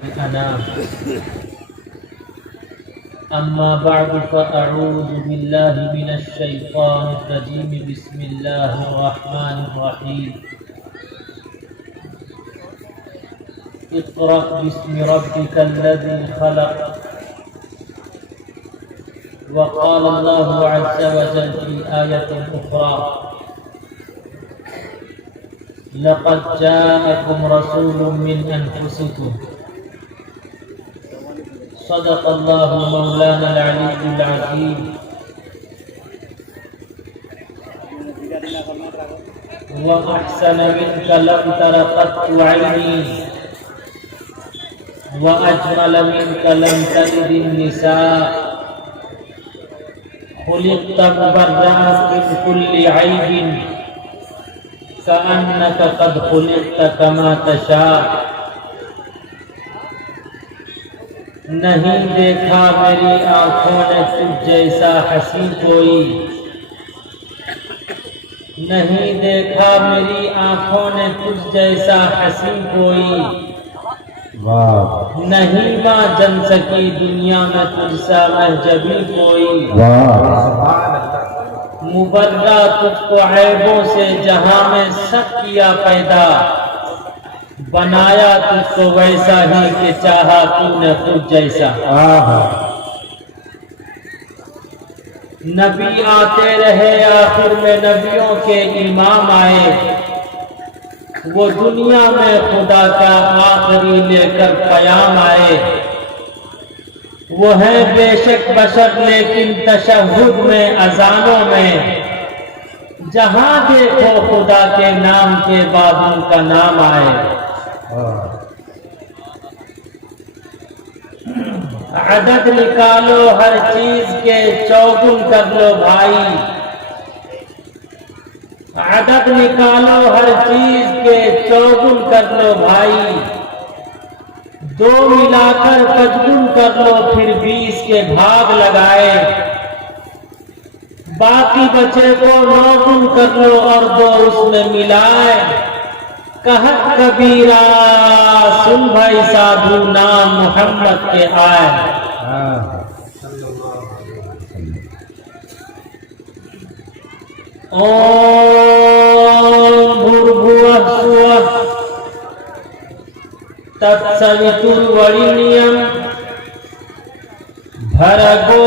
الأنام. أما بعد فأعوذ بالله من الشيطان الرجيم. بسم الله الرحمن الرحيم. اقرأ باسم ربك الذي خلق. وقال الله عز وجل في آية أخرى: لقد جاءكم رسول من أنفسكم. صدق الله مولانا العلي العظيم. وأحسن منك لم تر قط عيني، وأجمل منك لم تلد النساء. خلقت مبرأ من كل عيب، كأنك قد خلقت كما تشاء. نہیں دیکھا میری آنکھوں نے تجھ جیسا حسین کوئی، نہیں دیکھا میری آنکھوں نے تجھ جیسا حسین کوئی. نہیں ماں جن سکی دنیا میں تجھ سا محجبی کوئی. مبرہ تجھ کو عیبوں سے جہاں میں سب کیا پیدا، بنایا تجھ کو ویسا ہی کہ چاہا تو نے خود جیسا. نبی آتے رہے، آخر میں نبیوں کے امام آئے. وہ دنیا میں خدا کا آخری لے کر پیام آئے. وہ ہیں بے شک بشر لیکن تشہد میں اذانوں میں، جہاں دیکھو خدا کے نام کے بعد ان کا نام آئے. عدد نکالو ہر چیز کے چوگن کر لو بھائی. عدد نکالو ہر چیز کے چوگن کر لو بھائی. دو ملا کر پچگن کر لو پھر 20 کے بھاگ لگائے. باقی بچے کو 9 گن کر لو اور 2 اس میں ملائے. کہت کبیرہ سن بھائی سادھو نام محمد کے آئے. اوم بھوربھووہ سووہ تتسویتروریونیم بھرگو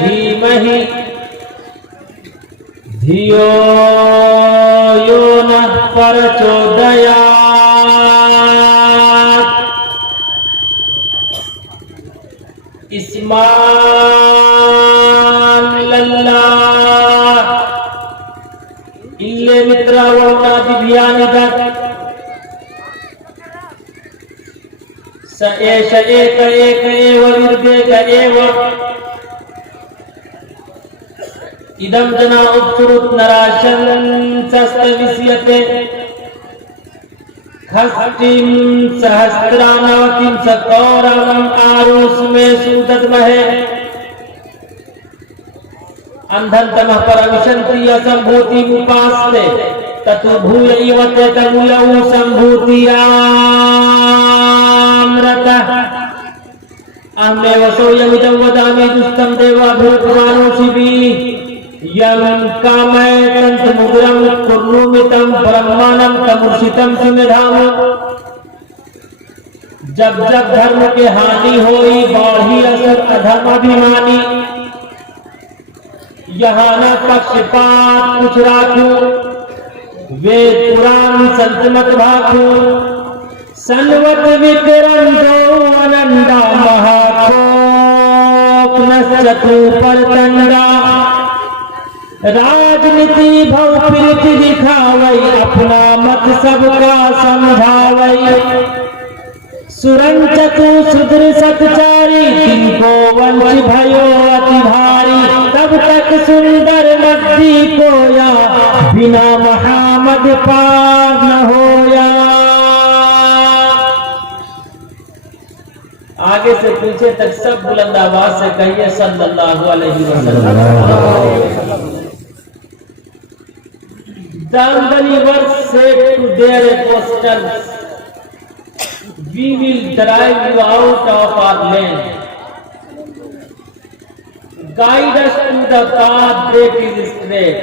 دھیمہی دھیو یو نہ پرچودیات. اسمان اللہ illے مترا وونادی بھیانیدت س ایش ایک ایک ایو وردیک ایو idam jana upsurut narashan sastavisyate khastim sahasranavatim sakauramam arusme sudadmahe. andhan tamah paravishanti asambhuti upaste tatu bhuya ivate tamulau sambhuti amrata. ahme vasoyam idam vadami dustam deva bhutmano shivi یم کامے تنت مدرم کرنومیتم برہمانم تمرشتم سمدھام. جب جب دھرم کے ہانی ہوئی بڑھی اثر ادھرم ابھیمانی. یہاں نہ پکشپات کچھ راکھو، وید پران سلطنت بھاکھو. سنوت وکرم دو انندا مہاکھوک نسچتو پرتنڈا. راجنیتی بھو پریت دکھاوئی اپنا مت سب کا سمجھاوئی. سرنچتو سدر ستچاری جن کو ونچ بھیو اتی بھاری. تب تک سندر مجدی کویا بنا محمد پار نہ ہویا. آگے سے پیچھے تک سب بلند آواز سے کہیے صلی اللہ علیہ وسلم. The unbelievers said to their apostles, We will drive you out of our land. Guide us to the path that is straight.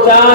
4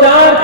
4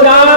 4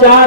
4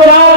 4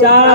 4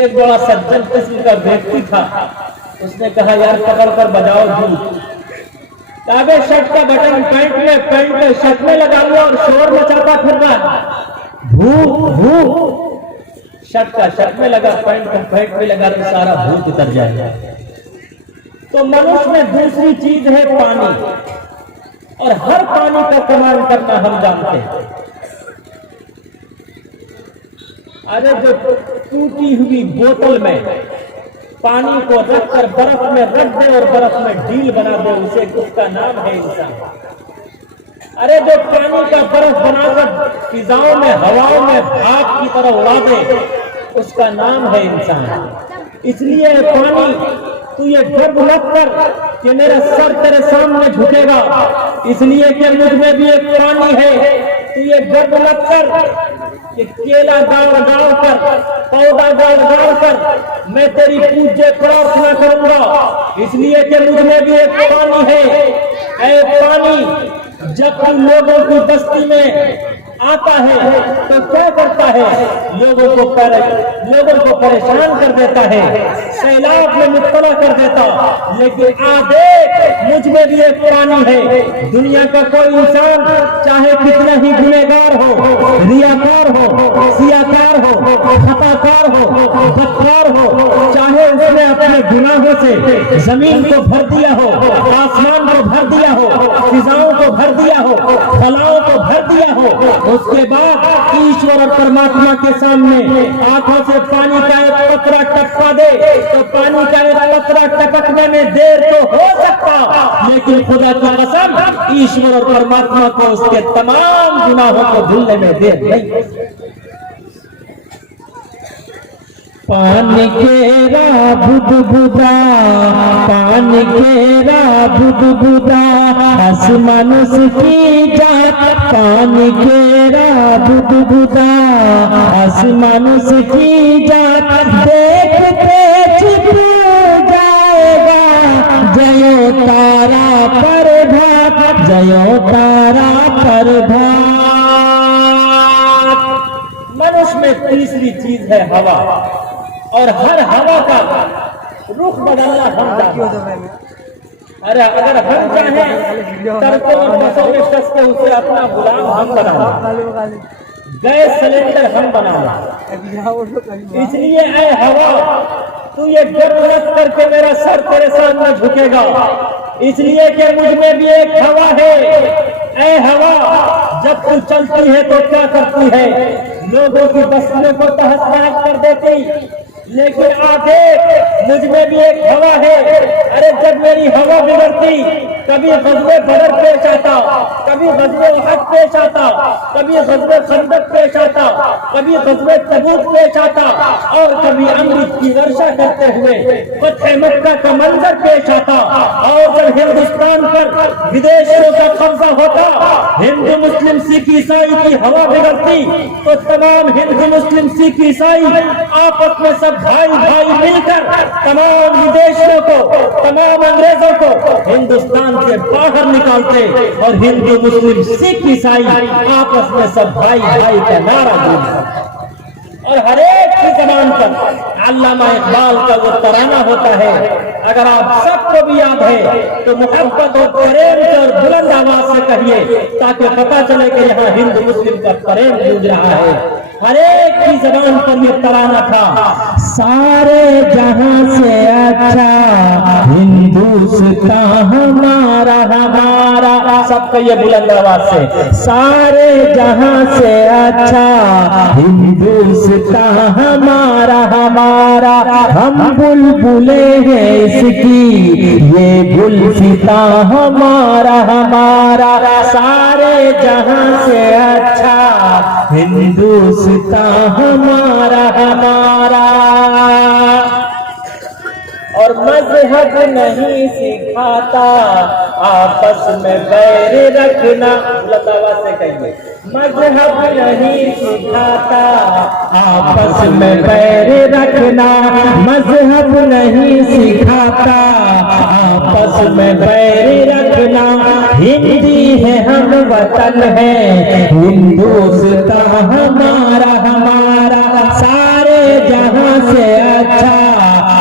ایک بڑا سجن قسم کا ویکتی تھا، اس نے کہا یار پکڑ کر بجاؤ دھوپ، تاکہ شرٹ کا بٹن پینٹ شرٹ میں لگا لیا اور شور مچاتا پھر رہا، بھوک بھوک، شرٹ میں لگا، پینٹ میں لگا تو سارا بھوک اتر جائے۔ تو منوش میں دوسری چیز ہے پانی، اور ہر پانی کا کمال کرنا ہم جانتے ہیں۔ ارے جو ٹوٹی ہوئی بوتل میں پانی کو رکھ کر برف میں رکھ دے اور برف میں ڈھیل بنا دے، اسے اس کا نام ہے انسان۔ ارے جو پانی کا برف بنا کر فضاؤں میں ہواؤں میں بھاپ کی طرح اڑا دے، اس کا نام ہے انسان۔ اس لیے پانی تو یہ ڈر مت کر کہ میرا سر تیرے سامنے جھکے گا، اس لیے کہ مجھ میں بھی ایک پانی ہے۔ تو یہ ڈر مت کر کہ کیلا گاڑ گاڑ کر، پودا گاڑ گاڑ کر میں تیری پوجے پرارتھنا کروں گا، اس لیے کہ مجھ میں بھی ایک پانی ہے۔ اے پانی، جب تم لوگوں کی بستی میں آتا ہے تو کیا کرتا ہے؟ لوگوں کو پریشان کر دیتا ہے، سیلاب میں مبتلا کر دیتا۔ لیکن دیکھ، مجھ میں بھی ایک پانی ہے۔ دنیا کا کوئی انسان چاہے کتنا ہی گنہگار ہو، ریاکار ہو، سیاکار ہو، خطاکار ہو، بدکار ہو، چاہے اس نے اپنے گناہوں سے زمین کو بھر دیا ہو، آسمان کو بھر دیا ہو، فضاؤں کو بھر دیا ہو، فلاؤں کو بھر دیا ہو، اس کے بعد ایشور اور پرماتما کے سامنے آنکھوں سے پانی کا ایک قطرہ ٹپکا دے تو پانی کا ایک قطرہ ٹپکنے میں دیر تو ہو سکتا، لیکن خدا کی قسم ایشور اور پرماتما کو اس کے تمام گناہوں کو دھلنے میں دیر نہیں۔ پانی کیرا بدھ بدا، پانی کیرا بدھ بدا، آسمان کی جات، پانی کیرا بدھ بدا، آسمان کی جات، دیکھتے چھپ جائے گا جیو تارا پربھات، جیو تارا پربھات۔ منوش میں تیسری چیز ہے ہوا، اور ہر ہوا کا رخ بدلنا ہم چاہتے ہیں۔ ارے اگر ہم چاہیں ترکوں اور بسوں میں شخص کے اسے اپنا غلام ہم بنانا، گیس سلنڈر ہم بنانا۔ اس لیے اے ہوا، تو یہ ڈر مت کر کے میرا سر تیرے سامنے جھکے گا، اس لیے کہ مجھ میں بھی ایک ہوا ہے۔ اے ہوا، جب تو چلتی ہے تو کیا کرتی ہے؟ لوگوں کی بستیوں کو تہس نہس کر دیتی، لیکن دیکھ، مجھ میں بھی ایک ہوا ہے۔ ارے جب میری ہوا بگڑتی، کبھی غزوہ بدر پیش آتا، کبھی غزوہ احد پیش آتا، کبھی غزوہ خندق پیش آتا، کبھی غزوہ تبوک پیش آتا، اور کبھی امرت کی ورشا کرتے ہوئے فتح مکہ کا منظر پیش آتا۔ اور جب ہندوستان پر ودیشیوں کا قبضہ ہوتا، ہندو مسلم سکھ عیسائی کی ہوا بگڑتی، تو تمام ہندو مسلم سکھ عیسائی آپس میں سب بھائی بھائی مل کر تمام ودیشیوں کو، تمام انگریزوں کو ہندوستان سے باہر نکالتے، اور ہندو مسلم سکھ عیسائی آپس میں سب بھائی بھائی کا نعرہ بولتے۔ اور ہر ایک کی زبان پر علامہ اقبال کا وہ ترانہ ہوتا ہے، اگر آپ سب کو بھی یاد ہے تو محبت اور پریم سے اور بلند آواز سے کہیے، تاکہ پتہ چلے کہ یہاں ہندو مسلم کا پریم گونج رہا ہے۔ ہر ایک کی زبان پر یہ ترانہ تھا، سارے جہاں سے اچھا ہندوستان ہمارا ہمارا، سب کا یہ بلند آواز سے، سارے جہاں سے اچھا ہندوستان ہمارا ہمارا، ہم بلبلے ہیں اس کی یہ گلفتا ہمارا ہمارا، سارے جہاں سے اچھا ہندوستان ہمارا ہمارا۔ اور مذہب نہیں سکھاتا آپس میں بیر رکھنا، بلند آواز سے کہیے، مذہب نہیں سکھاتا آپس میں بیر رکھنا، مذہب نہیں سکھاتا آپس میں بیر رکھنا، ہندی ہے ہم وطن ہے ہندوستان ہمارا ہمارا، سارے جہاں سے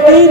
3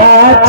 8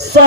100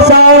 100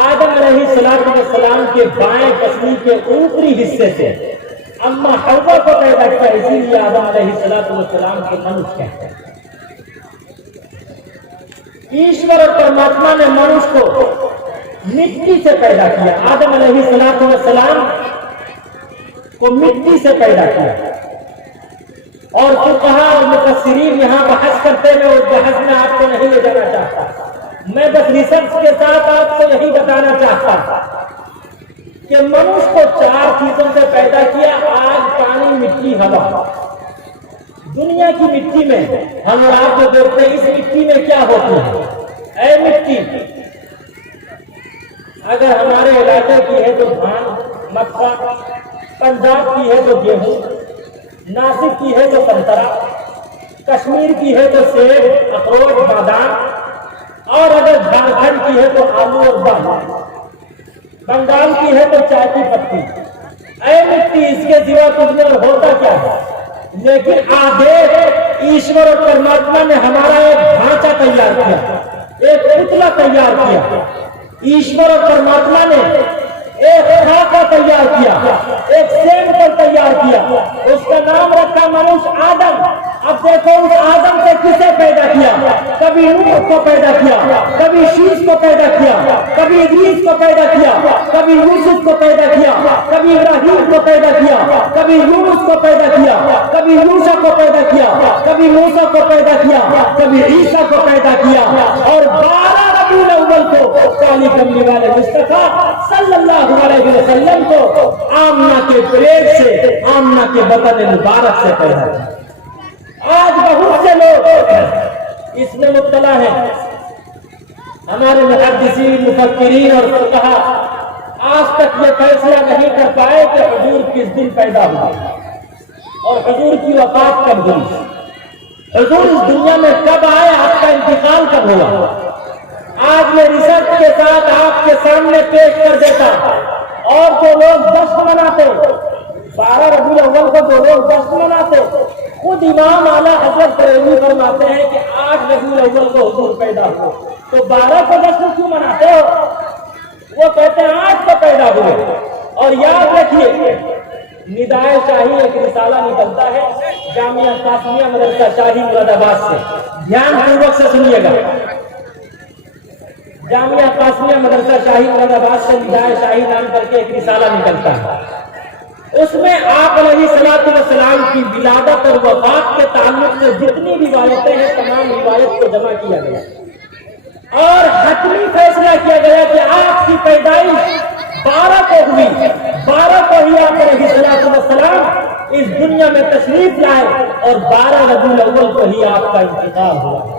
آدم علیہ السلام کے بائیں پسلی کے اوپری حصے سے اما حوا کو پیدا کیا، اسی لیے آدم علیہ السلام کے منش کہتے ہیں۔ ایشور اور پرماتما نے منش کو مٹی سے پیدا کیا، آدم علیہ السلام کو مٹی سے پیدا کیا، اور فقہا اور مفسرین یہاں بحث کرتے ہیں، اس بحث میں آپ کو نہیں لے جانا چاہتا، میں بس ریسرچ کے ساتھ آپ کو یہی بتانا چاہتا کہ منش کو 4 چیزوں سے پیدا کیا، آگ، پانی، مٹی، ہوا۔ دنیا کی مٹی میں ہم اور آپ جو دیکھتے ہیں، اس مٹی میں کیا ہوتی ہے؟ اے مٹی، اگر ہمارے علاقے کی ہے تو دھان، مکا، پنجاب کی ہے تو گیہوں، ناسک کی ہے تو سنترا، کشمیر کی ہے تو سیب، اخروٹ، بادام، اور اگر جھارکھنڈ کی ہے تو آلو اور دال، بنگال کی ہے تو چائے کی پتی۔ اے مٹی، اس کے سوا کچھ نہیں اور ہوتا کیا ہے؟ لیکن آگے ایشور اور پرماتما نے ہمارا ایک ڈھانچہ تیار کیا، ایک پتلا تیار کیا۔ ایشور اور پرماتما نے ایک خاکہ تیار کیا، ایک سیمپل تیار کیا، اس کا نام رکھا منش آدم۔ اب دیکھو اس آدم سے کسے پیدا کیا؟ کبھی نوح کو پیدا کیا، کبھی شیش کو پیدا کیا، کبھی ادریس کو پیدا کیا، کبھی یوسف کو پیدا کیا، کبھی ابراہیم کو پیدا کیا، کبھی یونس کو پیدا کیا، کبھی یوشع کو پیدا کیا، کبھی موسیٰ کو پیدا کیا، کبھی عیسیٰ کو پیدا کیا، اور 12 ربیع الاول کو کالی کملی والے مصطفیٰ صلی اللہ علیہ وسلم کو آمنہ کے پیٹ سے، آمنہ کے بطن مبارک سے پیدا کیا۔ آج بہت سے لوگ اس میں مبتلا ہیں، ہمارے محدثین، مفکرین اور فقہا آج تک یہ فیصلہ نہیں کر پائے کہ حضور کس دن پیدا ہوا اور حضور کی وفات کب ہوئی، حضور اس دنیا میں کب آئے، آپ کا انتقال کب ہوا۔ آج میں ریسرچ کے ساتھ آپ کے سامنے پیش کر دیتا، اور جو لوگ جشن مناتے 12 ربیع الاول کو، جو لوگ جشن مناتے، خود امام اعلیٰ حضرت بریلوی فرماتے ہیں کہ 8 ربیع الاول کو حضور پیدا ہو، تو 12 کو جشن کیوں مناتے ہو؟ وہ کہتے ہیں 8 کو پیدا ہوئے۔ اور یاد رکھیے، ندائے شاہی ایک رسالہ نکلتا ہے جامعہ قاسمیہ مدرسہ شاہی مراد آباد سے، دھیان پوروک سے سنیے گا، جامعہ قاسمیہ مدرسہ شاہی مراد آباد سے ندائے شاہی نام کر کے ایک رسالہ نکلتا ہے۔ اس میں آپ علیہ السلام کی ولادت اور وفات کے تعلق سے جتنی روایتیں ہیں، تمام روایت کو جمع کیا گیا اور حتمی فیصلہ کیا گیا کہ آپ کی پیدائش 12 کو ہوئی، 12 کو ہی آپ علیہ السلام اس دنیا میں تشریف لائے، اور 12 ربیع الاول کو ہی آپ کا انتقال ہوا۔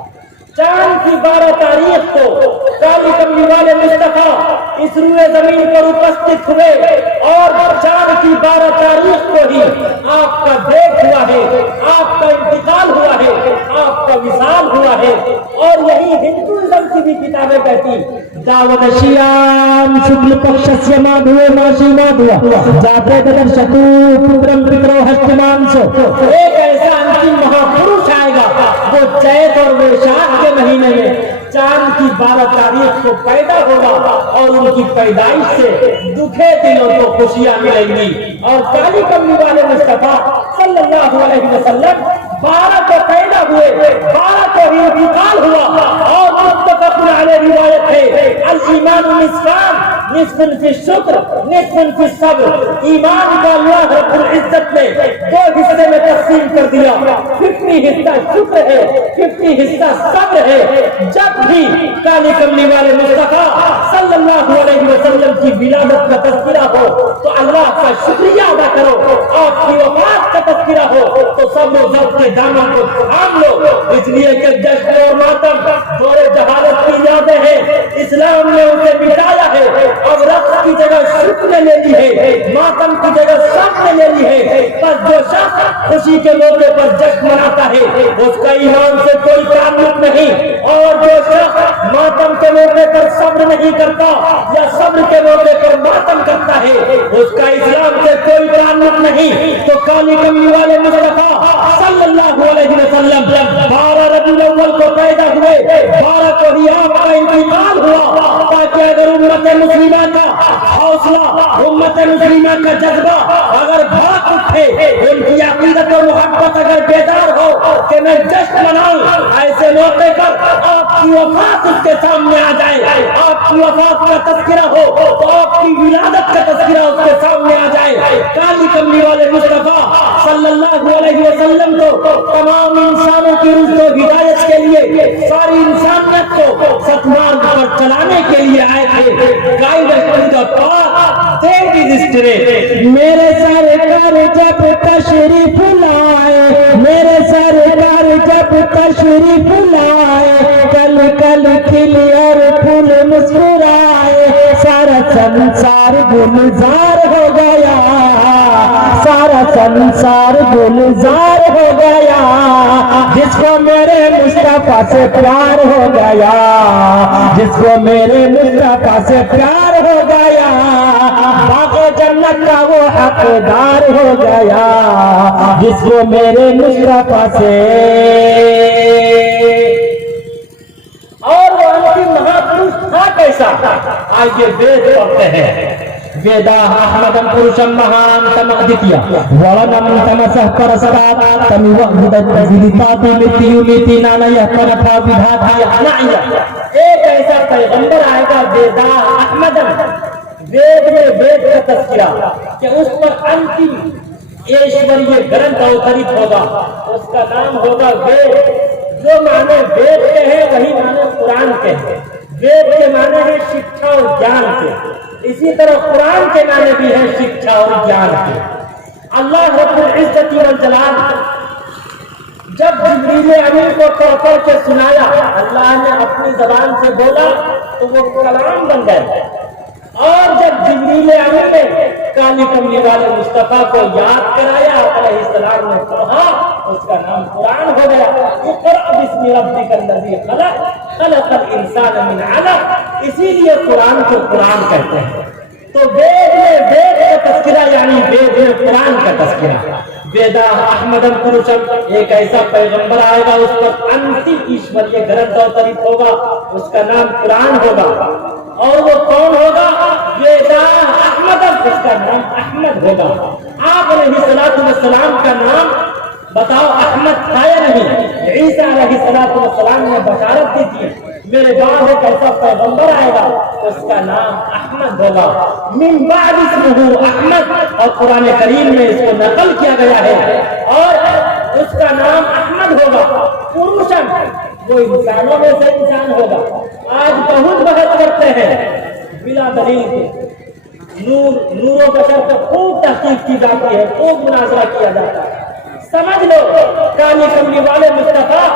چاند کی 12 تاریخ کو کالی کملی والے مصطفیٰ اس روئے زمین پر اپستھت ہوئے، اور چاند کی 12 تاریخ کو ہی آپ کا دیکھ ہوا ہے، آپ کا انتقال ہوا ہے، آپ کا وصال ہوا ہے۔ اور یہی ہندوازم کی بھی کتابیں کہتی داوت شیام شکل پکشسیہ مادھوے ماشی مادھوا جاتے بدر شتو پترم پترو ہستمانسو، ایک ایسا انتم مہاپروش آئے گا وہ چیت اور ویشاکھ کے مہینے میں چاند کی 12 تاریخ کو پیدا ہوگا، اور ان کی پیدائش سے دکھے دلوں کو خوشیاں ملیں گی۔ اور کالی کملی والے مصطفیٰ صلی اللہ علیہ وسلم 12 کو پیدا ہوئے، 12 کو ہی انتقال ہوا، اور متفق علیہ روایت ہے الایمان نصفان، نصف فی الشکر، نصف فی الصبر۔ ایمان کا اللہ رب العزت نے 2 حصے میں تقسیم کر دیا، 50 حصہ شکر ہے، 50 حصہ صبر ہے۔ جب بھی کالی کملی والے مصطفیٰ صلی اللہ علیہ وسلم کی ولادت کا تذکرہ ہو تو اللہ کا شکریہ ادا کرو، آپ کی وفات کا تذکرہ ہو تو صبر و ضبط کے دامن کو تھام لو، اس لیے کہ جشن اور ماتم دور جہالت کی یادیں ہیں، اسلام نے اسے مٹایا ہے، اب رقص کی جگہ شکر نے لے لی ہے، ماتم کی جگہ صبر نے لے لی ہے۔ بس جو شخص خوشی کے موقع پر جشن مناتا ہے اس کا ایمان سے کوئی تعلق نہیں، اور جو شخص ماتم کے موقع پر صبر نہیں کرتا یا صبر کے موقع پر ماتم کرتا ہے اس کا اسلام سے کوئی تعلق نہیں۔ تو کالی کملی والے مصطفیٰ صلی اللہ علیہ وسلم 12 ربیع الاول کو پیدا ہوئے، 12 کو ہی آپ کا انتقال ہوا، تاکہ اگر امت مسلمہ دنیا کا جذبہ اگر بھڑک اٹھے، ان کی عقیدت و محبت اگر بیدار ہو کہ میں جشن مناؤں، ایسے موقع پر آپ کی وفات اس کے سامنے آ جائے، آپ کی وفات کا تذکرہ ہو تو آپ کی ولادت کا تذکرہ اس کے سامنے آ جائے۔ کالی کملی والے مصطفیٰ صلی اللہ علیہ وسلم کو تمام انسانوں کی رشد و ہدایت کے لیے، ساری انسانیت کو ستمار پر چلانے کے لیے آئے تھے۔ میرے سرکار جب تشریف لائے، میرے سرکار جب تشریف لائے، کل کل کھلی اور پھول مسکرائے، سارا سنسار گلزار ہو گیا، سارا سنسار گلزار ہو گیا، جس کو میرے مصطفیٰ سے پیار ہو گیا، جس کو میرے مصطفیٰ سے پیار ہو گیا، باغ جنت کا وہ حقدار ہو گیا، جس کو میرے مصطفیٰ سے۔ اور وہ انتم مہاپروش تھا کیسا؟ آئیے وید پڑھتے ہیں۔ ویدا احمدم پروشم مہانتم ادتیہ ورنم تمسہ پرسرات تمیو ودتاتی متیومیتی نانیہ پرفا ویدھاتیہ نائیہ۔ ایک ایسا پیغمبر آئے گا ویدا احمدم، وید میں وید کا تذکرہ کہ اس پر انتم ایشوریہ گرنتھ اوترت ہوگا، اس کا نام ہوگا وید۔ جو معنی وید کے ہیں وہی معنی قرآن کے ہیں۔ وید کے معنی ہے شکھا اور جان کے، اسی طرح قرآن کے معنی بھی ہے شکھا اور جان کے۔ اللہ رب العزت والجلال جب جبریل امین کو پڑھ پڑھ کے سنایا، اللہ نے اپنی زبان سے بولا تو وہ کلام بن گئے، اور جب جبریل امین نے کالی کملی والے مصطفیٰ کو یاد کرایا، علیہ السلام نے پڑھا، اس کا نام قرآن ہو گیا۔ اقرأ بسم ربک الذی خلق، خلق الانسان من علق، اسی لیے قرآن کو قرآن کہتے ہیں۔ تو وید میں وید کا تذکرہ یعنی وید میں قرآن کا تذکرہ۔ ویدا احمدم پروشم، ایک ایسا پیغمبر آئے گا اس پر انتی ایشوریہ گرنتھ اوترت ہوگا، اس کا نام قرآن ہوگا۔ اور وہ کون ہوگا؟ ویدا احمدم، اس کا نام احمد ہوگا۔ آپ علیہ السلام کا نام بتاؤ احمد تھا یا نہیں؟ عیسیٰ علیہ السلام نے بشارت دی تھی میرے بعد ایک ایسا پیغمبر آئے گا، اس کا نام احمد ہوگا۔ من بعد اسمہ احمد، اور قرآن کریم میں اس کو نقل کیا گیا ہے، اور اس کا نام احمد ہوگا۔ پروشن، وہ انسانوں میں سے انسان ہوگا۔ آج بہت بحث کرتے ہیں بلا دلیل کے، نور و بشر پر خوب تحقیق کی جاتی ہے، خوب مناظرہ کیا جاتا ہے۔ سمجھ لو کالی کملی والے مصطفیٰ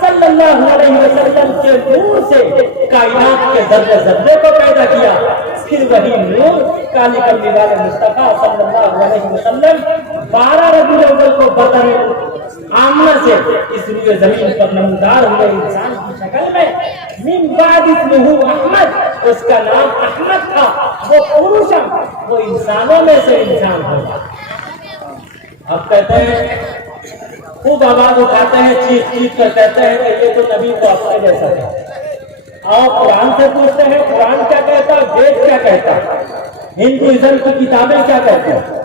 صلی اللہ علیہ وسلم کے نور سے کائنات کے ذرے ذرے کو پیدا کیا، پھر وہی نور کالی کملی والے مصطفیٰ صلی اللہ علیہ وسلم 12 ربیع الاول کو بدن آمنہ سے اس روئے زمین پر نمودار ہوئے انسان کی شکل میں۔ من بعد اسمہ احمد، اس کا نام احمد تھا۔ وہ پروشم، وہ انسانوں میں سے انسان ہوگا۔ اب کہتے ہیں خوب آواز اٹھاتے ہیں، چیخ چیخ کر کہتے ہیں کہ یہ تو نبی کو اپنے جیسا ہے۔ اور قرآن سے پوچھتے ہیں قرآن کیا کہتا ہے، وید کیا کہتا ہے، ہندوازم کی کتابیں کیا کہتے ہیں،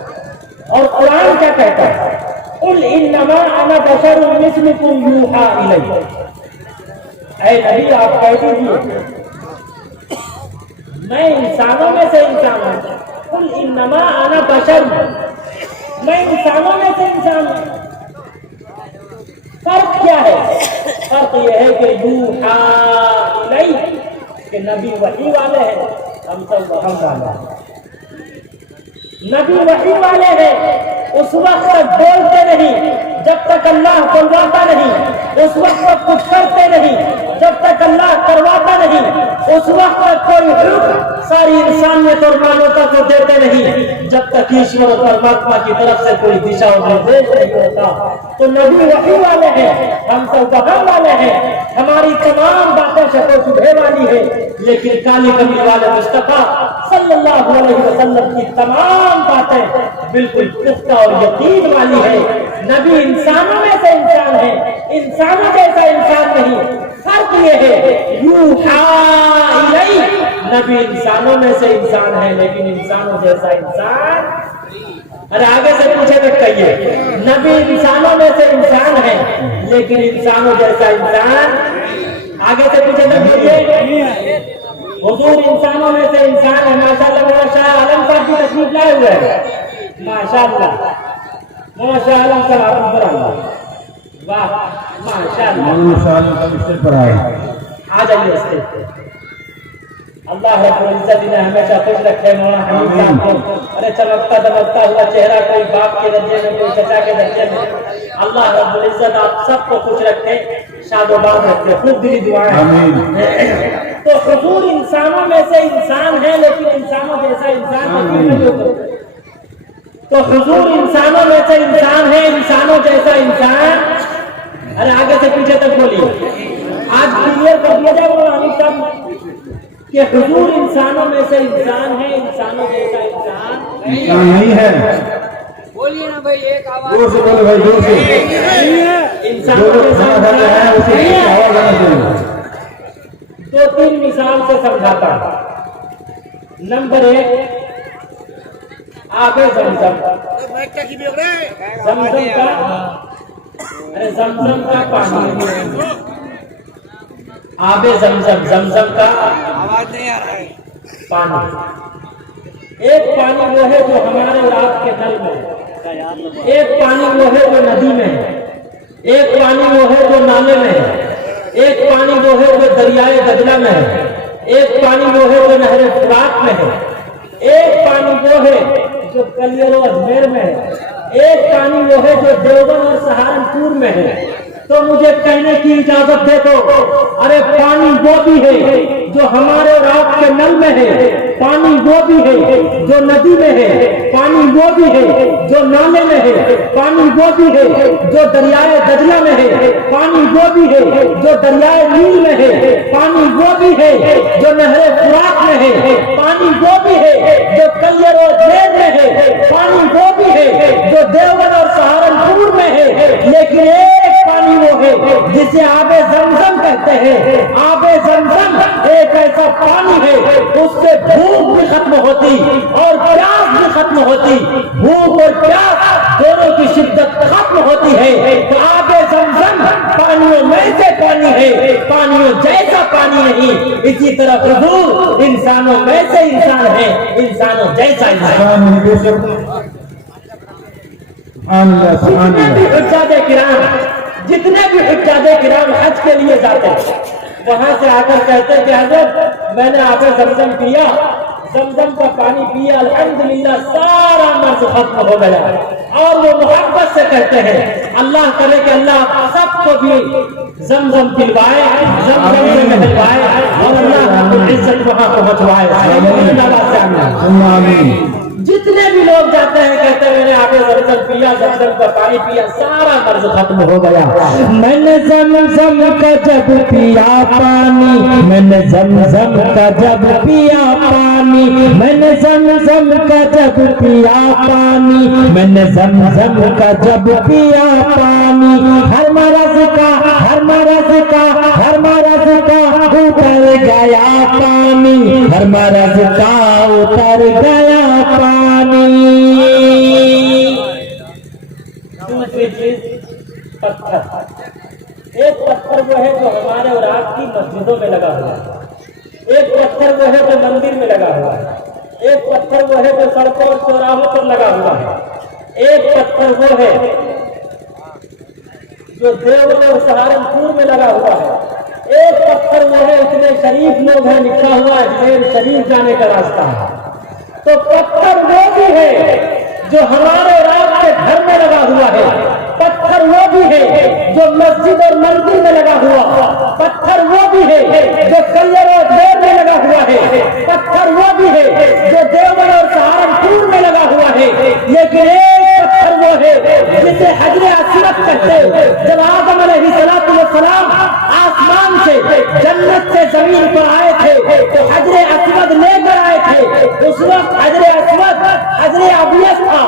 اور قرآن کیا کہتا ہے؟ قل انما انا بشر مثلکم یوحی الی۔ اے نبی آپ کہہ دیجیے میں انسانوں میں سے انسان ہوں۔ قل انما انا بشر، میں انسانوں میں سے انسان ہوں۔ فرق کیا ہے؟ فرق یہ ہے کہ یوحی الی، کہ نبی وحی والے ہیں، ہم سب وحی والے ہیں۔ نبی وحی والے ہیں، اس وقت تک بولتے نہیں جب تک اللہ بلواتا نہیں، اس وقت تک کچھ کرتے نہیں جب تک اللہ کرواتا نہیں، اس وقت تک کوئی حکم ساری انسانیت اور مانوتا کو دیتے نہیں جب تک ایشور اور پرماتما کی طرف سے کوئی دشا اور نردیش نہیں ہوتا۔ تو نبی وحی والے ہیں، ہم سب وحی والے ہیں، ہماری تمام باتیں شک و شبہے والی ہے، لیکن کالی کملی والے مصطفیٰ صلی اللہ علیہ وسلم کی تمام باتیں بالکل پختہ اور یقین والی ہے۔ نبی انسانوں میں سے انسان ہے، انسانوں جیسا انسان نہیں۔ فرق یہ ہے یوحی الی، نبی انسانوں میں سے انسان ہے لیکن انسانوں جیسا انسان، ارے آگے سے پوچھے تو کہیے، نبی انسانوں میں سے انسان ہے لیکن انسانوں جیسا انسان، آگے سے پوچھے تو بولیے، حضور انسانوں میں سے انسان ہے۔ ماشاءاللہ مولانا شاہ عالم صاحب بھی تشریف لائے ہوئے ہیں، ماشاءاللہ مولانا شاہ عالم صاحب پر اللہ، واہ ماشاءاللہ، آ جائیے اسٹیج پہ۔ اللہ رب العزت نے ہمیشہ خوش رکھے مولانا حمید صاحب کو، ارے چمکتا دمکتا ہوا چہرہ، کوئی باپ کے درجے میں کوئی چچا کے درجے میں، اللہ رب العزت آپ سب کو خوش رکھے، شاد و باد رکھے، خوب دلی دعائیں۔ تو حضور انسانوں میں سے انسان ہے لیکن انسانوں جیسا انسان نہیں ہوتا، تو حضور انسانوں میں سے انسان ہے، انسانوں جیسا انسان، ارے آگے سے پیچھے تک بولیے، آج کلیئر کر دیا جائے مولانا حمید صاحب کہ حضور انسانوں میں سے انسان ہے، انسانوں جیسا انسان نہیں ہے۔ بولیے نا بھائی، ایک آواز زور سے بولو بھائی، زور سے۔ انسانوں جیسا انسان نہیں ہے۔ دو تین مثال سے سمجھاتا ہوں۔ نمبر 1، آب زمزم، زمزم کا، ارے زمزم کا پانی، آب زمزم، زمزم کا آواز نہیں آ رہا ہے۔ پانی، ایک پانی وہ ہے جو ہمارے اور آپ کے نل میں ہے، ایک پانی وہ ہے جو ندی میں ہے، ایک پانی وہ ہے جو نالے میں ہے، ایک پانی وہ ہے جو دریائے دجلہ میں ہے، ایک پانی وہ ہے جو نہر فرات میں ہے، ایک پانی وہ ہے جو کلیل و اجمیر میں ہے، ایک پانی وہ ہے جو دیوبند اور سہارنپور میں ہے۔ تو مجھے کہنے کی اجازت دے دو، ارے پانی وہ بھی ہے جو ہمارے اور آپ کے نل میں ہے، پانی وہ بھی ہے جو ندی میں ہے، پانی وہ بھی ہے جو نالے میں ہے، پانی وہ بھی ہے جو دریائے دجلہ میں ہے، پانی وہ بھی ہے جو دریائے نیل میں ہے، پانی وہ بھی ہے جو نہر فرات میں ہے، پانی وہ بھی ہے جو کلیل و اجمیر میں ہے، پانی وہ بھی ہے جو دیوبند اور سہارنپور میں ہے، لیکن ایک پانی وہ ہے جسے آب زمزم کہتے ہیں۔ آب زمزم ایک ایسا پانی ہے اس سے بھوک بھی ختم ہوتی اور پیاس بھی ختم ہوتی، بھوک اور پیاس دونوں کی شدت ختم ہوتی ہے۔ تو آب زمزم پانیوں میں سے پانی ہے، پانیوں جیسا پانی نہیں۔ اسی طرح حضور انسانوں میں سے انسان ہے، انسانوں جیسا انسان۔ جتنے بھی حجاج کرام حج کے لیے جاتے ہیں، وہاں سے آ کر کہتے ہیں کہ حضرت میں نے آب زمزم پیا، زمزم کا پانی پیا، الحمدللہ سارا مرض ختم ہو گیا۔ اور وہ محبت سے کہتے ہیں اللہ کرے کہ اللہ سب کو بھی زمزم پلوائے، زمزم سے نہلوائے اور اللہ رب العزت وہاں پہنچوائے۔ جتنے بھی لوگ جاتے ہیں کہتے ہیں میں نے آب زمزم پیا، زمزم کا پانی پیا، سارا مرض ختم ہو گیا۔ میں نے زمزم کا جب پیا پانی، میں نے زمزم کا جب پیا پانی، میں نے زمزم کا جب پیا پانی، میں نے زمزم کا جب پیا پانی، ہر مرض کا ہر مرض کا ہر مرض کا اتر گیا پانی، ہر مرض کا اتر گیا پانی۔ دوسری چیز پتھر، ایک پتھر وہ ہے جو ہمارے اور آپ کی مسجدوں میں لگا ہوا ہے، ایک پتھر وہ ہے جو مندر میں لگا ہوا ہے، ایک پتھر وہ ہے جو سڑکوں اور چوراہوں پر لگا ہوا ہے، ایک پتھر وہ ہے جو دیوبند اور سہارنپور میں لگا ہوا ہے، ایک پتھر وہ ہے اتنے شریف لوگ ہیں لکھا ہوا ہے اجمیر شریف جانے کا راستہ ہے۔ تو پتھر وہ بھی ہے جو ہمارے اور آپ کے گھر میں لگا ہوا ہے، پتھر وہ بھی ہے جو مسجد اور مندر میں لگا ہوا، پتھر وہ بھی ہے جو کلیل اور اجمیر میں لگا ہوا ہے، پتھر وہ بھی ہے جو دیوبند اور سہارنپور میں لگا ہوا ہے، لیکن ایک پتھر وہ ہے جسے حجر اسود کہتے ہیں۔ جب آدم علیہ السلام آسمان سے جنت سے زمین پر آئے تھے تو حجر اسود لے کر آئے تھے، اس وقت حجر اسود حجر ابیض تھا،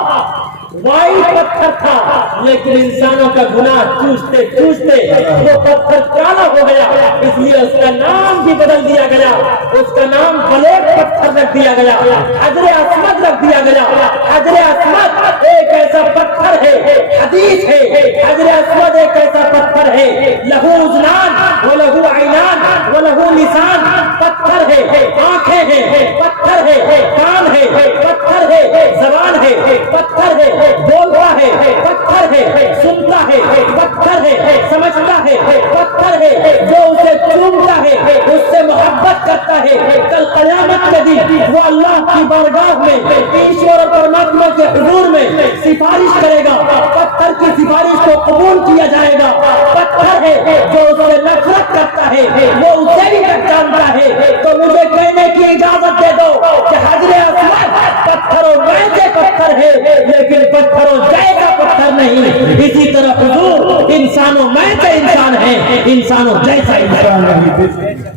وائٹ پتھر تھا، لیکن انسانوں کا گناہ چوستے چوستے وہ پتھر کالا ہو گیا، اس لیے اس کا نام بھی بدل دیا گیا، اس کا نام بلیک پتھر رکھ دیا گیا، حجر اسود رکھ دیا گیا۔ حجر اسود ایک ایسا پتھر ہے، حدیث ہے، حجر اسود ایک ایسا پتھر ہے، لہو اذنان ولہو عینان ولہو لسان، پتھر ہے، آنکھیں ہیں، پتھر ہے، کان ہے، پتھر ہے، زبان ہے، پتھر ہے، بولتا ہے، پتھر ہے، سنتا ہے، پتھر ہے، سمجھتا ہے، پتھر ہے، جو اسے چومتا ہے اس سے محبت کرتا ہے، کل قیامت کے دن وہ اللہ کی بارگاہ میں ایشور اور پرماتما کے حضور میں سفارش کرے گا، پتھر کی سفارش کو قبول کیا جائے گا۔ پتھر ہے جو اس سے نفرت کرتا ہے وہ اسے بھی پہچانتا ہے۔ تو مجھے کہنے کی اجازت دے دو کہ حجر اسود پتھر و مے کے پتھر ہے لیکن پتھر و جے کا پتھر نہیں۔ اسی طرح حضور انسانوں میں سے انسان ہے، انسانوں جیسا انسان نہیں۔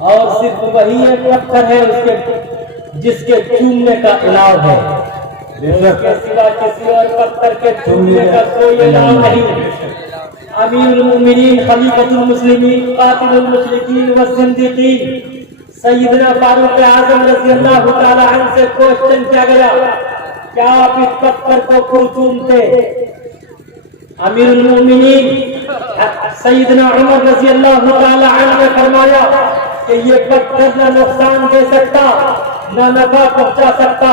اور صرف وہی ایک پتھر ہے اس کے جس کے چومنے کا علاوہ ہے، اس کے سوا کسی اور پتھر کے چومنے کا کوئی علاوہ نہیں۔ امیر المومنین خلیفۃ المسلمین قاتل المشرکین والزندیقین سیدنا فاروق اعظم رضی اللہ تعالی عنہ سے کوشچن کیا گیا، کیا آپ اس پتھر کو کیوں چومتے؟ امیر المومنین سیدنا عمر رضی اللہ تعالی عنہ نے فرمایا کہ یہ پتھر نہ نقصان دے سکتا نہ نفع پہنچا سکتا۔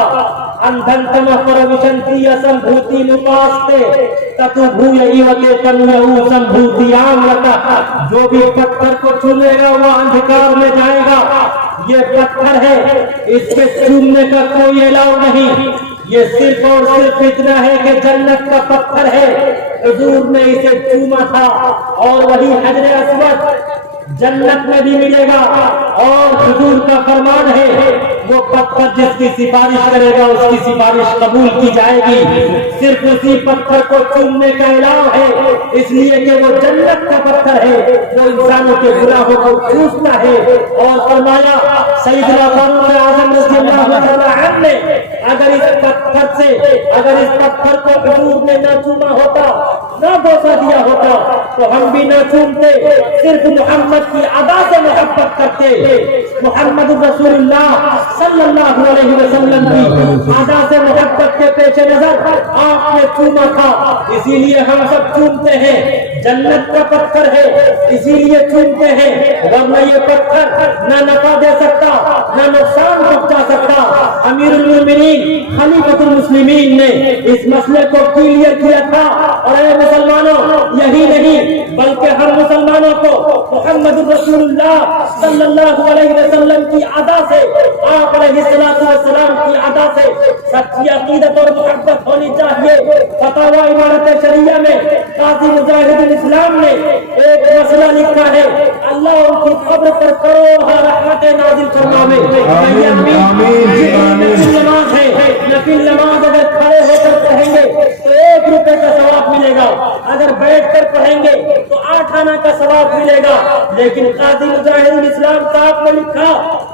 اندھنتم پروشنتی اسمبھوتی نپاستے تتو بھوی ایوتے تنیہو سمبھوتی آمرتا، جو بھی پتھر کو چومے گا وہ اندھکار میں جائے گا۔ یہ پتھر ہے، اس کے چومنے کا کوئی علاوہ نہیں، یہ صرف اور صرف اتنا ہے کہ جنت کا پتھر ہے، حضور نے اسے چوما تھا، اور وہی حجر اسود جنت میں بھی ملے گا، اور حضور کا فرمان ہے وہ پتھر جس کی سفارش کرے گا اس کی سفارش قبول کی جائے گی۔ صرف اسی پتھر کو چومنے کا علاوہ ہے، اس لیے کہ وہ جنت کا پتھر ہے، وہ انسانوں کے گناہوں کو چوستا ہے۔ اور فرمایا سیدنا فاروق اعظم رضی اللہ تعالی عنہ نے اگر اس پتھر کو حضور نے نہ چوما ہوتا، نہ بوسہ دیا ہوتا تو ہم بھی نہ چومتے، صرف محمد کی ادا سے محبت کرتے۔ محمد رسول اللہ صلی اللہ علیہ وسلم کی ادا سے محبت کے پیش نظر آپ نے چوما تھا، اسی لیے ہم سب چومتے ہیں۔ جنت کا پتھر ہے اسی لیے چومتے ہیں، ورنہ یہ پتھر نہ نفع دے سکتا نہ نقصان پہنچا سکتا۔ امیر المومنین خلیفۃ المسلمین نے اس مسئلے کو کلیئر کیا تھا، اور اے مسلمانوں یہی نہیں بلکہ ہر مسلمانوں کو محمد رسول اللہ صلی اللہ علیہ وسلم کی ادا سے، آپ علیہ السلام کی ادا سے سچی عقیدت اور محبت ہونی چاہیے۔ فتاوی امارت شریعہ میں قاضی مجاہد الاسلام نے ایک مسئلہ لکھا ہے، اللہ ان کی قبر پر کروڑ رحمتیں نازل فرمائے۔ نماز ہے، نفل نماز اگر کھڑے ہو کر پڑھیں گے تو 1 روپے کا ثواب ملے گا، اگر بیٹھ کر پڑھیں گے تو 8 آنا کا ثواب ملے گا۔ لیکن قاضی مجاہد الاسلام صاحب نے لکھا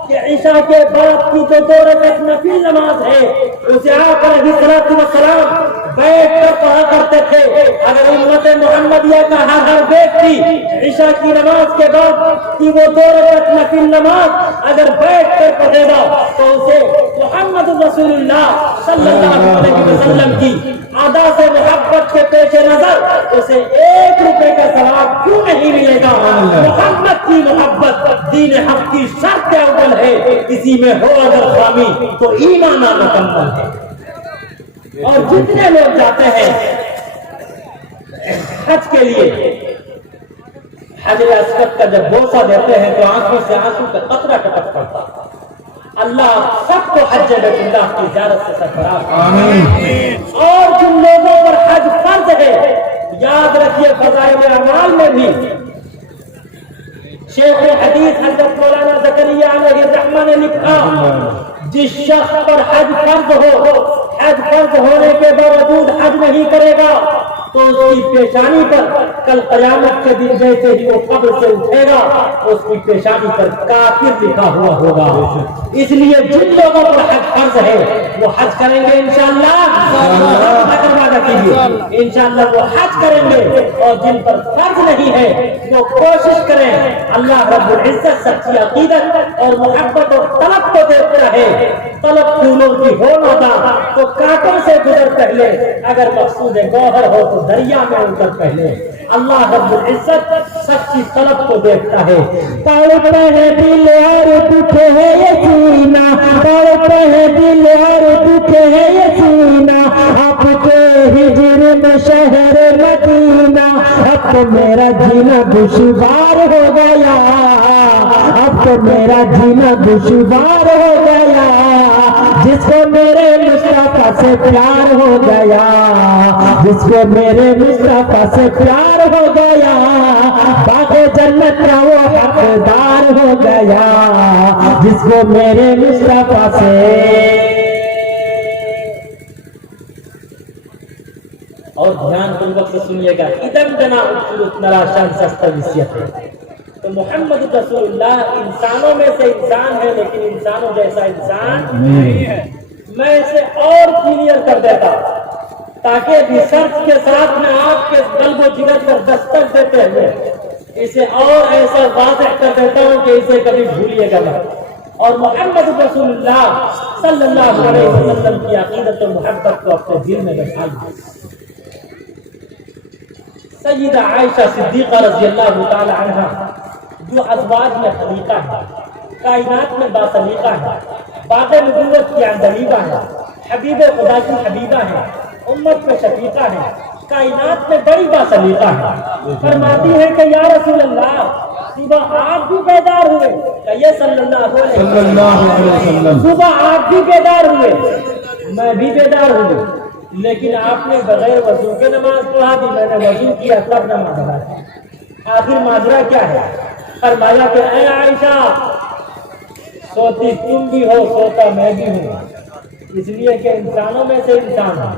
کہ عشاء کے بعد کی جو 2 رکعت نفل نماز ہے اسے آپ علیہ السلام بیٹھ کر پڑھا کرتے تھے۔ اگر امت محمدیہ کا ہر ویکتی عشاء کی نماز کے بعد کی وہ 2 رکعت نفل نماز اگر بیٹھ کر پڑھے گا تو اسے محمد رسول اللہ صلی اللہ علیہ وسلم کی ادا سے محبت کے پیش نظر اسے 1 روپے کا ثواب کیوں نہیں ملے گا؟ محمد کی محبت دین حق کی شرط اول ہے، اسی میں ہو اگر خامی تو ایمان نامکمل ہے۔ اور جتنے لوگ جاتے ہیں حج کے لیے، حجر اسود کا جب بوسہ دیتے ہیں تو آنکھوں سے آنسو کا قطرہ ٹپک پڑتا۔ اللہ سب کو حج بیت اللہ کی زیارت سے سرفراز آمین۔ اور جن لوگوں پر حج فرض ہے، یاد رکھیے فضائل اعمال میں بھی شیخ حدیث حضرت مولانا زکریا علیہ الرحمہ نے لکھا، جس شخص پر حج فرض ہو، حج فرض ہونے کے باوجود حج نہیں کرے گا تو اس کی پیشانی پر کل قیامت کے دن جیسے ہی وہ قبر سے اٹھے گا اس کی پیشانی پر کافر لکھا ہوا ہوگا. اس لیے جن لوگوں پر حج فرض ہے وہ حج کریں گے انشاءاللہ. انشاءاللہ وہ حج کریں گے. اور جن پر فرض نہیں ہے وہ کوشش کریں. اللہ رب العزت سچی عقیدت اور محبت اور طلب کو دیکھتا ہے. طلب پھولوں کی ہو نہ تھا تو کانٹوں سے گزر پہلے, اگر مقصود گوہر ہو تو دریا میں اتر پہلے. اللہ رب العزت سچی طلب کو دیکھتا ہے. تڑپتا ہے دل اور دکھ ہے یہ سینا, تڑپتا ہے دل اور دکھ ہے یہ سینا, آپ کے ہجر میں شہر مدینہ. اب تو میرا جینا دشوار ہو گیا, اب تو میرا جینا دشوار ہو گیا. جس کو میرے مصطفیٰ سے پیار ہو گیا, جس کو میرے مصطفیٰ سے پیار ہو گیا, باغ جنت کا وہ حقدار ہو گیا. جس کو میرے مصطفیٰ سے. اور دھیان پوروک سے سنیے گا. ادم جنا خلق نرا شان سستویسیت ہے. تو محمد رسول اللہ انسانوں میں سے انسان ہے لیکن انسانوں جیسا انسان نہیں ہے. میں اسے اور کلیئر کر دیتا تاکہ ریسرچ کے ساتھ میں آپ کے قلب و جگر پر دستک دیتے ہوئے اسے اور ایسا واضح کر دیتا ہوں کہ اسے کبھی بھولیے گا نہ. اور محمد رسول اللہ صلی اللہ علیہ وسلم کی عقیدت و محبت کو اپنے دل میں بٹھائیے. سیدہ عائشہ صدیقہ رضی اللہ تعالی عنہا جو ازواج میں خلیقہ ہے, کائنات میں باسلیقہ ہے, باغ نبوت کی اندلیبہ ہے, حبیب خدا کی حبیبہ ہے, امت میں شفیقہ ہے, کائنات میں بڑی باسلیقہ ہے. فرماتی ہے کہ یا رسول اللہ صبح آپ بھی بیدار ہوئے, کہیے صلی اللہ علیہ وسلم, صبح آپ بھی بیدار ہوئے, میں بھی بیدار ہوئے, لیکن آپ نے بغیر وضو کے نماز پڑھا دی, میں نے وضو کیا تب نماز پڑھا. آخر ماجرا کیا ہے؟ فرمایا کہ اے عائشہ سوتی تم بھی ہو, سوتا میں بھی ہوں, اس لیے کہ انسانوں میں سے انسان ہے.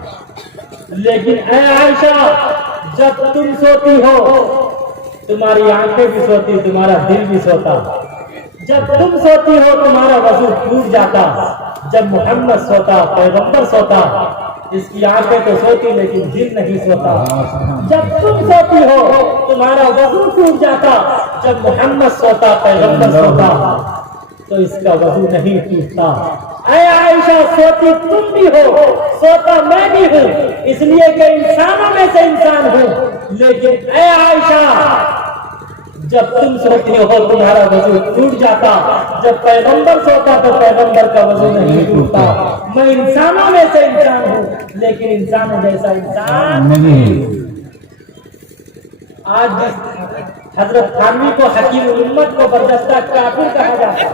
لیکن اے عائشہ جب تم سوتی ہو تمہاری آنکھیں بھی سوتی, تمہارا دل بھی سوتا. جب تم سوتی ہو تمہارا وضو ٹوٹ جاتا. جب محمد سوتا, پیغمبر سوتا, اس کی آنکھیں تو سوتی لیکن دل نہیں سوتا. جب تم سوتی ہو تمہارا وضو ٹوٹ جاتا. جب محمد سوتا, پیغمبر سوتا, تو اس کا وضو نہیں ٹوٹتا. اے عائشہ سوتی تم بھی ہو, سوتا میں بھی ہوں, اس لیے کہ انسانوں میں سے انسان ہوں. لیکن اے عائشہ جب تم سوتی ہو تمہارا وضو ٹوٹ جاتا. جب پیغمبر سوتا تو پیغمبر کا وضو نہیں ٹوٹتا. میں انسانوں میں سے انسان ہوں لیکن انسانوں جیسا انسان نہیں. آج حضرت تھانوی کو حکیم الامت کو برجستہ کافر کہا جاتا.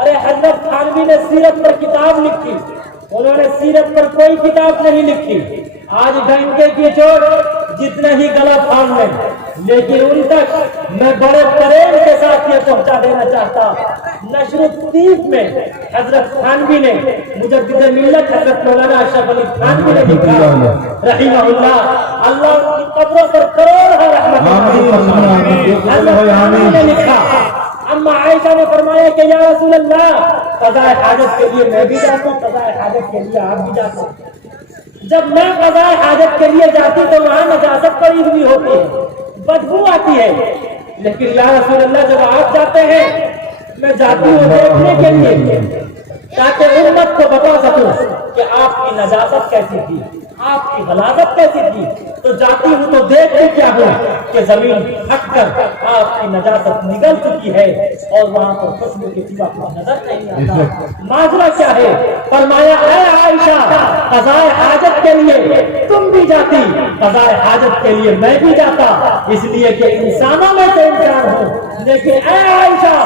ارے حضرت تھانوی نے سیرت پر کتاب لکھی, انہوں نے سیرت پر کوئی کتاب نہیں لکھی. آج ڈنکے کی چوٹ جتنا ہی گلا پھاڑ لیں, لیکن ان تک میں بڑے پریب کے ساتھ یہ پہنچا دینا چاہتا. نشر الطیف میں حضرت تھانوی نے, مجدد ملت حضرت مولانا اشرف علی تھانوی نے لکھا رحمہ اللہ, اللہ کی قبروں پر کروڑ رحمت. حضرت نے لکھا, اما عائشہ نے فرمایا کہ یا رسول اللہ قضاء حاجت کے لیے میں بھی جاتا ہوں, قضاء حاجت کے لیے آپ بھی جاتے ہیں. جب میں قضاء حاجت کے لیے جاتی تو وہاں نجاست پڑی ہوئی ہوتی ہے, بدبو آتی ہے. لیکن یا رسول اللہ جب آپ جاتے ہیں میں جاتی ہوں دیکھنے کے لیے تاکہ امت کو بتا سکوں کہ آپ کی نجاست کیسی تھی, آپ کی غلاظت کیسی تھی. تو جاتی ہوں تو دیکھتی کیا ہوں کہ زمین پھٹ کر آپ کی نجاست نگل چکی ہے اور وہاں پر خوشبو کے سوا کچھ نظر نہیں آتا. ماجرا کیا ہے؟ فرمایا اے عائشہ قضاء حاجت کے لیے تم بھی جاتی, قضاء حاجت کے لیے میں بھی جاتا, اس لیے کہ انسانوں میں سے انسان ہوں. لیکن اے عائشہ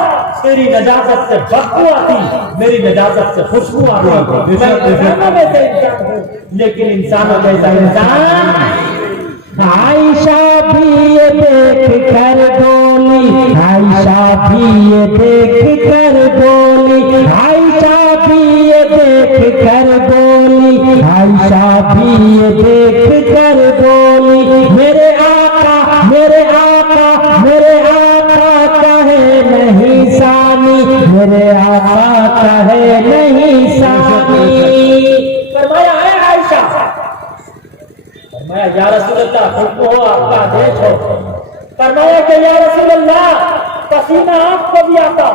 تیری نجاست سے بدبو آتی, میری نجاست سے خوشبو آتی. میں انسانوں میں سے انسان ہوں لیکن انسانوں جیسا انسان. عائشہ بھی یہ دیکھ کر بولی, عائشہ بھی یہ دیکھ کر بولی, عائشہ بھی یہ دیکھ کر بولی, عائشہ بھی یہ دیکھ کر بولی, نہیں ثانی، میرے آقا کا ہے نہیں ثانی۔ فرمایا اے عائشہ، فرمایا یا رسول اللہ حکم ہو آپ کا آدیش ہو۔ فرمایا کہ یا رسول اللہ پسینہ آپ کو بھی آتا،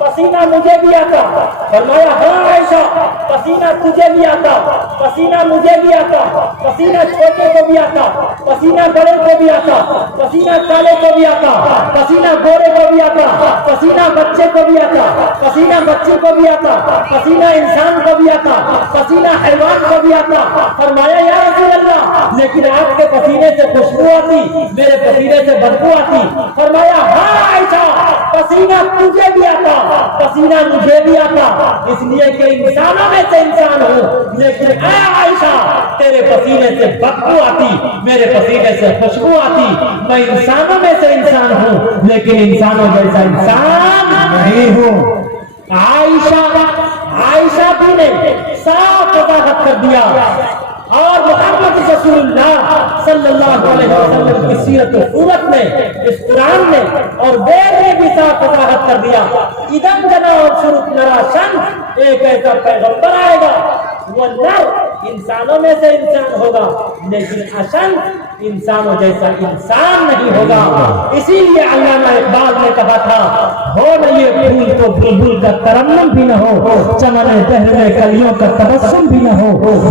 پسینہ مجھے بھی آتا۔ فرمایا ہاں عائشہ پسینہ تجھے بھی آتا، پسینہ مجھے بھی آتا، پسینہ چھوٹے کو بھی آتا، پسینہ بڑے کو بھی آتا، پسینہ کالے کو بھی آتا، پسینہ گورے کو بھی آتا، پسینہ بچے کو بھی آتا، پسینہ بچی کو بھی آتا، پسینہ انسان کو بھی آتا، پسینہ حیوان کو بھی آتا۔ فرمایا یا رسول اللہ لیکن آپ کے پسینے سے خوشبو آتی، میرے پسینے سے بدبو آتی۔ فرمایا ہاں عائشہ پسینہ تجھے بھی آتا، پسینہ مجھے بھی آتا، اس لیے کہ انسانوں میں سے انسان ہوں، لیکن اے عائشہ تیرے پسینے سے بدبو آتی، میرے پسینے سے خوشبو آتی۔ میں انسانوں میں سے انسان ہوں لیکن انسانوں جیسا انسان نہیں ہوں۔ عائشہ بھی نے صاف وضاحت کر دیا، اور محمد رسول اللہ صلی اللہ علیہ وسلم کی سیرت و صورت نے، اس قرآن نے اور وید نے بھی صاف وضاحت کر دیا۔ ادم جنا اور شروط نرا شن، ایک ایسا پیغمبر آئے گا وہ نر انسانوں میں سے انسان ہوگا لیکن اشن انسانوں جیسا انسان نہیں ہوگا۔ اسی لیے علامہ اقبال نے کہا تھا ہو نہ یہ پھول تو بلبل کا ترنم بھی نہ ہو، چمن دہر میں کلیوں کا تبسم بھی نہ ہو،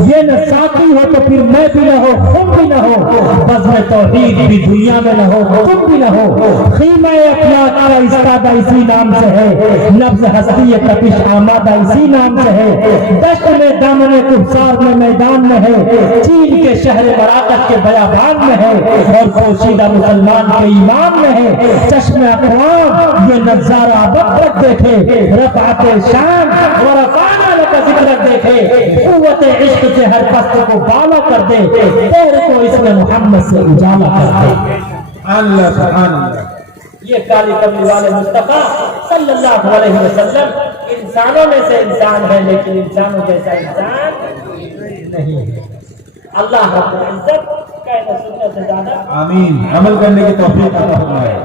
یہ نہ ساقی ہو تو پھر میں بھی نہ ہو، خم بھی نہ ہو، بزم توحید بھی دنیا میں نہ ہو، تم بھی نہ ہو، خیمہ افلاک کا استادہ اسی نام سے ہے، نبض ہستی تپش آمادہ اسی نام سے ہے، دشت میں دامن کبسار میں میدان میں ہے، چین کے شہر مراکش کے بیابان میں ہے، اور پوشیدہ مسلمان کے ایمان میں ہے، چشم اقوام یہ نظارہ ابد تک دیکھے، رفعت شان و رفعنا لک ذکر دیکھے، قوت عشق سے ہر پست کو بالا کر دے، تیرے کو اس میں محمد سے اجالا کر دے۔ اللہ سبحان اللہ۔ یہ کالی کملی والے مصطفیٰ صلی اللہ علیہ وسلم انسانوں میں سے انسان ہے لیکن انسانوں جیسا انسان نہیں ہے۔ اللہ رب العزت کہنا سننے سے زیادہ آمین، عمل کرنے کی توفیق عطا فرمائے۔